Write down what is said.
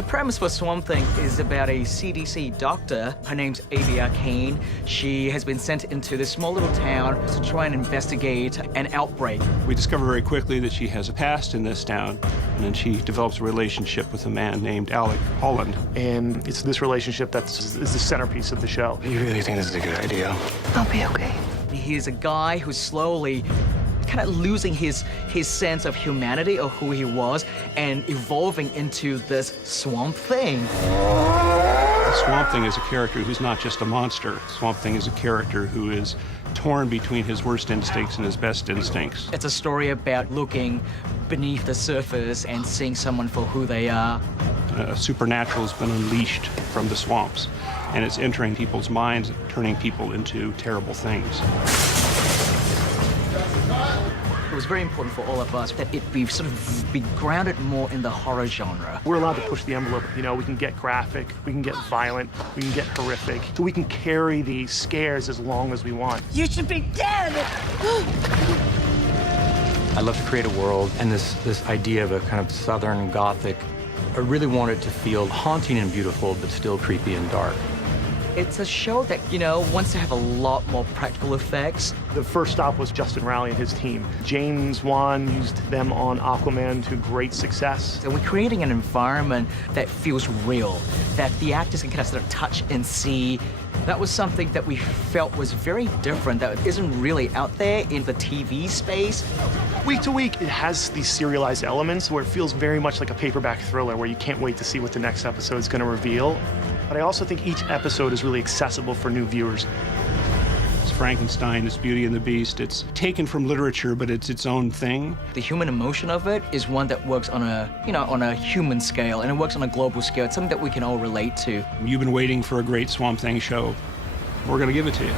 The premise for Swamp Thing is about a CDC doctor. Her name's Abby Arcane. She has been sent into this small little town to try and investigate an outbreak. We discover very quickly that she has a past in this town, and then she develops a relationship with a man named Alec Holland. And it's this relationship that is the centerpiece of the show. You really think this is a good idea? I'll be okay. He's a guy who's slowly kind of losing his sense of humanity or who he was and evolving into this Swamp Thing. The Swamp Thing is a character who's not just a monster. Swamp Thing is a character who is torn between his worst instincts and his best instincts. It's a story about looking beneath the surface and seeing someone for who they are. Supernatural has been unleashed from the swamps, and it's entering people's minds, turning people into terrible things. It was very important for all of us that it be sort of be grounded more in the horror genre. We're allowed to push the envelope. You know, we can get graphic, we can get violent, we can get horrific. So we can carry these scares as long as we want. You should be dead! I'd love to create a world, and this idea of a kind of southern gothic, I really want it to feel haunting and beautiful, but still creepy and dark. It's a show that, you know, wants to have a lot more practical effects. The first stop was Justin Rowley and his team. James Wan used them on Aquaman to great success. So we're creating an environment that feels real, that the actors can kind of sort of touch and see. That was something that we felt was very different, that isn't really out there in the TV space. Week to week, it has these serialized elements where it feels very much like a paperback thriller where you can't wait to see what the next episode is going to reveal. But I also think each episode is really accessible for new viewers. It's Frankenstein, it's Beauty and the Beast. It's taken from literature, but it's its own thing. The human emotion of it is one that works on a, you know, on a human scale, and it works on a global scale. It's something that we can all relate to. You've been waiting for a great Swamp Thing show. We're going to give it to you.